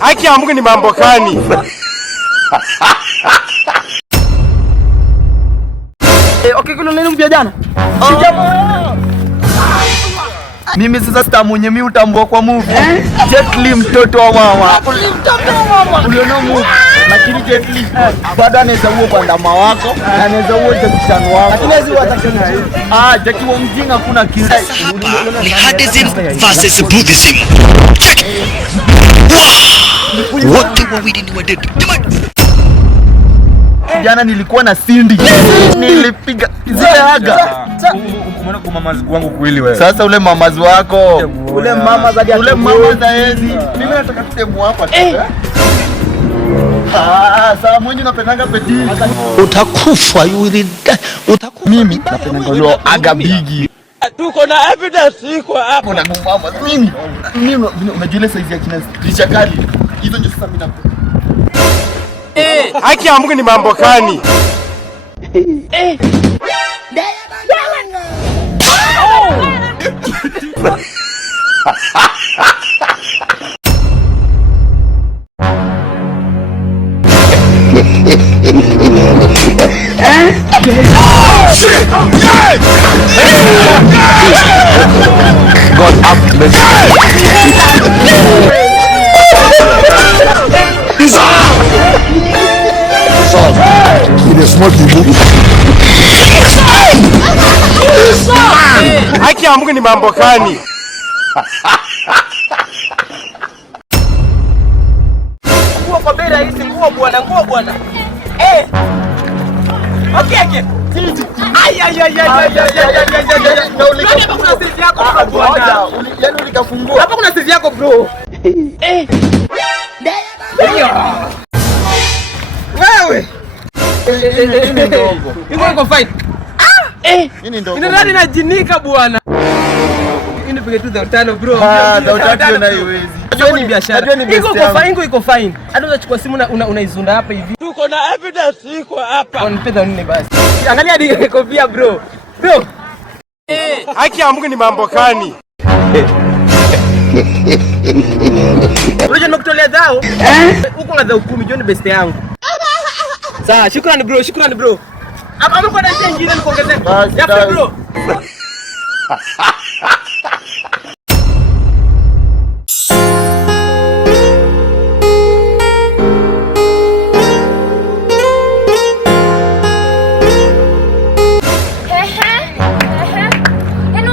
Haki ya Mungu ni mambo gani? Okay, kuna nini mpya jana? Mimi sasa sitamunye mimi utambua kwa movie. Jet Li mtoto wa mama. Uliona movie? Lakini Jet Li bado anaweza uo kwa ndama wako na anaweza uo Jackson wako. Lakini hizi watakana hivi. Jackie wa mjinga kuna kitu. Ni Hadism versus Buddhism. Wote wawili ni wadedu. Jana nilikuwa na Cindy. Nilipiga zile aga. Umeona kwa mamazi wangu kweli wewe. Sasa ule mamazi wako. Ule mama za hizi. Mimi nataka tutemu hapa tu. Sasa mwenye napendanga peti. Utakufa, you will die. Mimi napendanga leo aga bigi. Tuko na evidence iko hapo. Na mama mimi unajua size ya kina Richard Kali. Hizo ndio sasa mimi na haki ya Mungu ni mambo gani? God have mercy. Haki ya Mungu ni mambo gani? Nguo kwa bei rahisi, nguo bwana. Okay. Kuna sisi yako bwana. Yaani ulikafungua. Hapa kuna sisi yako bro. Wewe. Iko fine. Nini ndogo? Ndio najinika bwana. Nipige tu dautano bro. Dautano na iwezi. Unajua ni biashara. Iko fine. Hadi unachukua simu unaizunda hapa hivi. Tuko na evidence iko hapa. Unipenda nini basi? Angalia hadi kofia bro. Haki ya Mungu ni mambo gani? Unajua nakutolea dhao? Huko na dhao 10 jioni best yangu. Sawa, shukrani bro. Ama kwa nani nyingine nikuongezea? Yapi bro?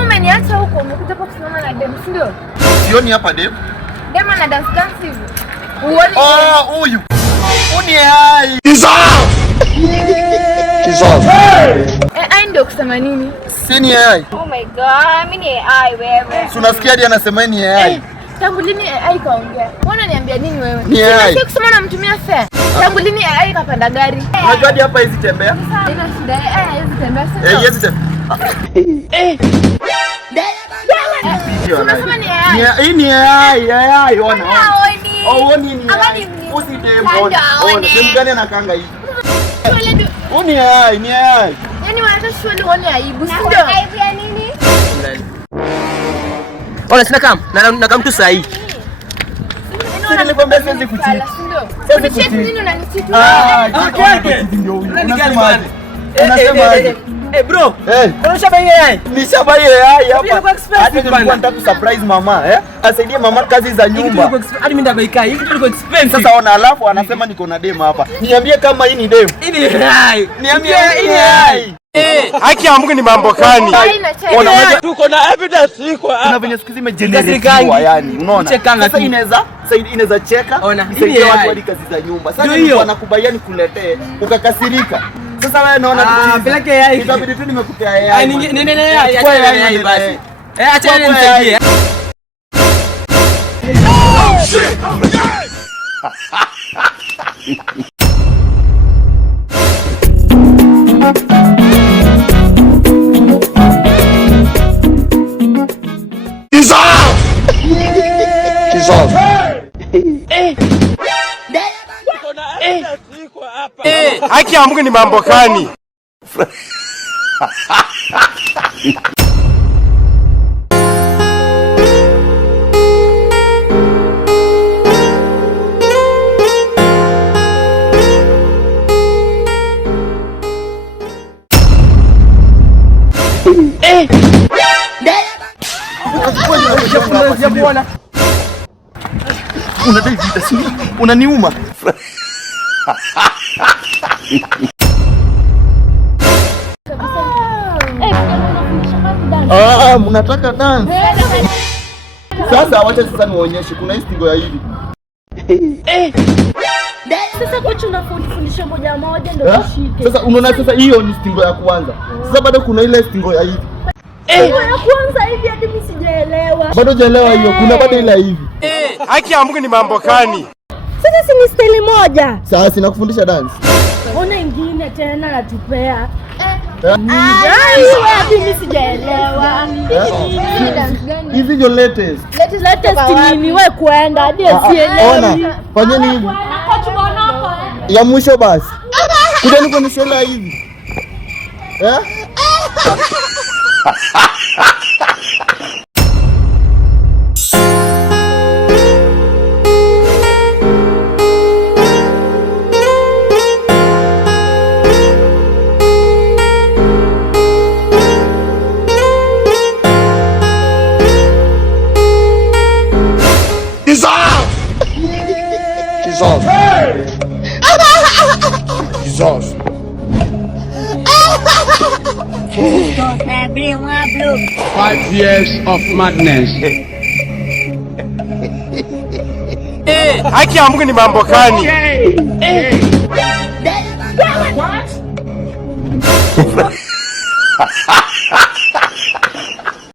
Umeniacha huko umekuja kwa kusimama na dem, si ndio? Sioni hapa dem. Dem ana dance hivi. Uone. Huyu. Uni hai. Ai ndio kusema nini? Si ni AI. Oh my god, mimi ni AI wewe. Unasikia hadi anasema ni AI. Tangu lini AI kaongea? Mbona niambia nini wewe? Sio kusema namtumia fare. Tangu lini AI kapanda gari? Unajua hadi hapa hizi tembea? Ina shida hizi tembea sasa. Hizi tembea. Unasema ni AI. Hii ni AI, ona. Ni AI. Usitembo. Dem gani anakanga hivi? Ni AI. Yaani wanataka shule uone aibu, si ndio? Aibu ya nini? Ona sina kama na kama tu sahi. Nilikwambia siwezi kutii. Siwezi kutii. Nini unanichiti? Ndio huyu. Unasemaje? Bro. Unashabai AI? Nishabai AI hapa. Hadi nilikuwa nataka surprise mama, asaidie mama kazi za nyumba. Hadi mimi ndabaika. Hivi tuliko expensive. Sasa ona, alafu anasema niko na dem hapa. Niambie kama hii ni dem. Hii ni AI. Niambie hii ni AI. Haki ya Mungu ni mambo gani? Ona, tuko na evidence iko hapa. Kuna venye siku hizi imegenerate yani, unaona? Sasa inaweza cheka, isaidie watu hadi kazi za nyumba. Sasa nilikuwa nakubaliani kuletee, ukakasirika. Sasa wewe naona peleke AI. Itabidi tu nimekupea AI. Nini acha AI basi. Acha nisaidie. Siko hapa. Haki ya Mungu ni mambo gani? Unadai vita si unaniuma. Mnataka dance? Sasa wacha sasa niwaonyeshe kuna hii stingo ya hivi. Sasa kocha unafundisha moja moja ndio ushike. Sasa unaona sasa hiyo ni stingo ya kwanza. Sasa bado kuna ile stingo ya hivi. Stingo ya kwanza hivi hadi mimi sijaelewa. Bado hujaelewa hiyo. Kuna bado ile hivi. Haki ya Mungu ni mambo gani? Sasa si ni style moja. Sasa sinakufundisha dance. Ona ingine tena natupea. Mimi sijaelewa. Hizi ndio latest. Latest nini wewe kuenda hadi asielewe. Ona, fanyeni hivi. Ya mwisho basi. Kuja nikuonyeshe ile hivi. Jesus. 5 years of madness. Haki ya Mungu ni mambo gani? What?